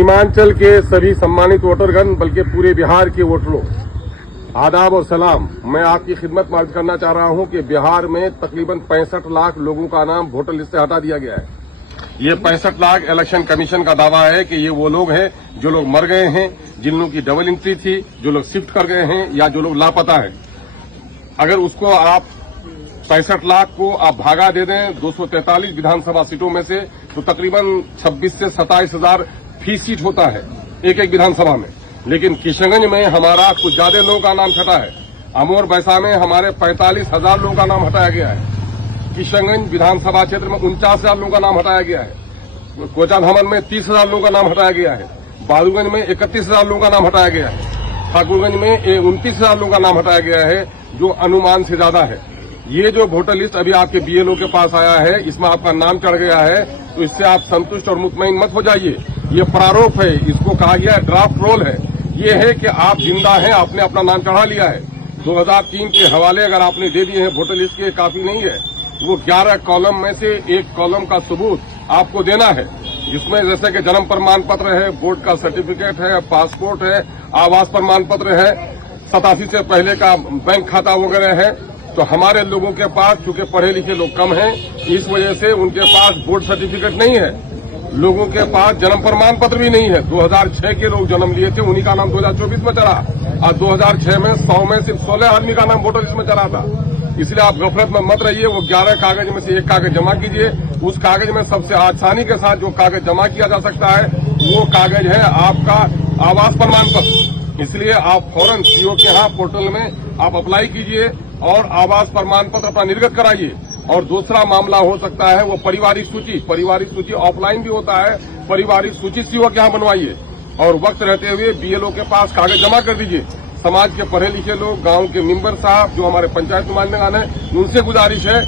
सीमांचल के सभी सम्मानित वोटरगण बल्कि पूरे बिहार के वोटरों, आदाब और सलाम। मैं आपकी खिदमत में अर्ज करना चाह रहा हूं कि बिहार में तकरीबन 65 लाख लोगों का नाम वोटर लिस्ट से हटा दिया गया है। ये 65 लाख इलेक्शन कमीशन का दावा है कि ये वो लोग हैं जो लोग मर गए हैं, जिन लोगों की डबल एंट्री थी, जो लोग शिफ्ट कर गए हैं या जो लोग लापता हैं। अगर उसको आप 65 लाख को आप भागा दे दें 243 विधानसभा सीटों में से, तो तकरीबन 26 से 27 हजार फी सीट होता है एक एक विधानसभा में। लेकिन किशनगंज में हमारा कुछ ज्यादा लोगों का नाम छटा है। अमोर बैसा में हमारे 45,000 लोगों का नाम हटाया गया है। किशनगंज विधानसभा क्षेत्र में 49,000 लोगों का नाम हटाया गया है। कोचाधामन में 30,000 लोगों का नाम हटाया गया है। बहादुरगंज में 31,000 लोगों का नाम हटाया गया है। ठाकुरगंज में 29,000 लोगों का नाम हटाया गया है, जो अनुमान से ज्यादा है। ये जो वोटर लिस्ट अभी आपके बीएलओ के पास आया है, इसमें आपका नाम चढ़ गया है, तो इससे आप संतुष्ट और मुतमईन मत हो जाइए। ये प्रारूप है, इसको कहा गया है ड्राफ्ट रोल है। ये है कि आप जिंदा हैं, आपने अपना नाम चढ़ा लिया है। 2003 के हवाले अगर आपने दे दिए हैं वोटर लिस्ट के, काफी नहीं है। वो 11 कॉलम में से एक कॉलम का सबूत आपको देना है, जिसमें जैसे कि जन्म प्रमाण पत्र है, बोर्ड का सर्टिफिकेट है, पासपोर्ट है, आवास प्रमाण पत्र है, 87 से पहले का बैंक खाता वगैरह है। तो हमारे लोगों के पास चूंकि पढ़े लिखे लोग कम हैं, इस वजह से उनके पास बोर्ड सर्टिफिकेट नहीं है। लोगों के पास जन्म प्रमाण पत्र भी नहीं है। 2006 के लोग जन्म लिए थे, उन्हीं का नाम 2024 में चढ़ा, और 2006 में 100 में सिर्फ 16 आदमी का नाम वोटर लिस्ट में चढ़ा था। इसलिए आप गफलत में मत रहिए। वो 11 कागज में से एक कागज जमा कीजिए। उस कागज में सबसे आसानी के साथ जो कागज जमा किया जा सकता है, वो कागज है आपका आवास प्रमाण पत्र। इसलिए आप फौरन सीओ के यहाँ पोर्टल में आप अप्लाई कीजिए और आवास प्रमाण पत्र अपना निर्गत कराइए। और दूसरा मामला हो सकता है वो पारिवारिक सूची। पारिवारिक सूची ऑफलाइन भी होता है, पारिवारिक सूची सीओ के यहाँ बनवाइए और वक्त रहते हुए बीएलओ के पास कागज जमा कर दीजिए। समाज के पढ़े लिखे लोग, गांव के मेंबर साहब, जो हमारे पंचायत नुमाइंदगान है, उनसे गुजारिश है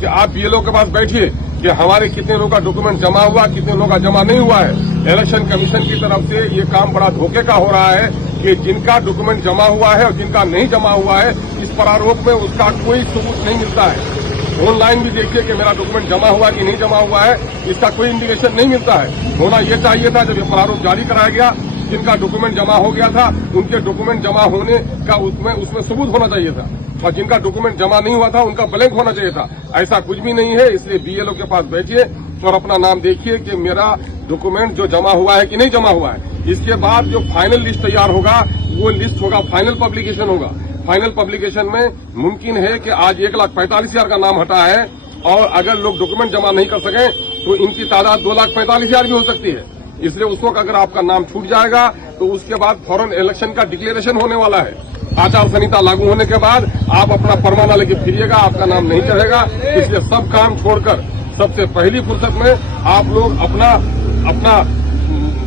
कि आप बीएलओ के पास बैठिए कि हमारे कितने लोगों का डॉक्यूमेंट जमा हुआ, कितने लोगों का जमा नहीं हुआ है। इलेक्शन कमीशन की तरफ से ये काम बड़ा धोखे का हो रहा है कि जिनका डॉक्यूमेंट जमा हुआ है और जिनका नहीं जमा हुआ है, इस प्रारूप में उसका कोई सबूत नहीं मिलता है। ऑनलाइन भी देखिए कि मेरा डॉक्यूमेंट जमा हुआ कि नहीं जमा हुआ है, इसका कोई इंडिकेशन नहीं मिलता है। होना ये चाहिए था, जब ये प्रारूप जारी कराया गया, जिनका डॉक्यूमेंट जमा हो गया था उनके डॉक्यूमेंट जमा होने का उसमें सबूत होना चाहिए था, और जिनका डॉक्यूमेंट जमा नहीं हुआ था उनका ब्लैंक होना चाहिए था। ऐसा कुछ भी नहीं है। इसलिए बीएलओ के पास बैठिए और अपना नाम देखिए कि मेरा डॉक्यूमेंट जो जमा हुआ है कि नहीं जमा हुआ है। इसके बाद जो फाइनल लिस्ट तैयार होगा, वो लिस्ट होगा, फाइनल पब्लिकेशन होगा। फाइनल पब्लिकेशन में मुमकिन है कि आज 1,45,000 का नाम हटा है, और अगर लोग डॉक्यूमेंट जमा नहीं कर सके तो इनकी तादाद 2,45,000 भी हो सकती है। इसलिए उस वक्त अगर आपका नाम छूट जाएगा तो उसके बाद फौरन इलेक्शन का डिक्लेरेशन होने वाला है। आचार संहिता लागू होने के बाद आप अपना परवाना लेके फिरिएगा, आपका नाम नहीं चढ़ेगा। इसलिए सब काम छोड़कर सबसे पहली फुर्सत में आप लोग अपना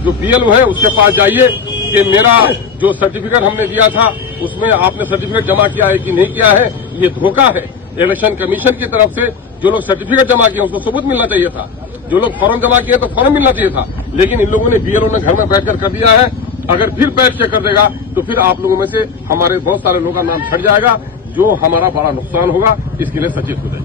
जो बीएलओ है उसके पास जाइए कि मेरा जो सर्टिफिकेट हमने दिया था उसमें आपने सर्टिफिकेट जमा किया है कि नहीं किया है। ये धोखा है। इलेक्शन कमीशन की तरफ से जो लोग सर्टिफिकेट जमा किए उसको सबूत मिलना चाहिए था। जो लोग फॉर्म जमा किए तो फॉर्म मिलना चाहिए था। लेकिन इन लोगों ने बीएलओ ने घर में बैठकर कर दिया है। अगर फिर बैठ के कर देगा तो फिर आप लोगों में से हमारे बहुत सारे लोगों का नाम छट जाएगा, जो हमारा बड़ा नुकसान होगा। इसके लिए सचेत हो जाए।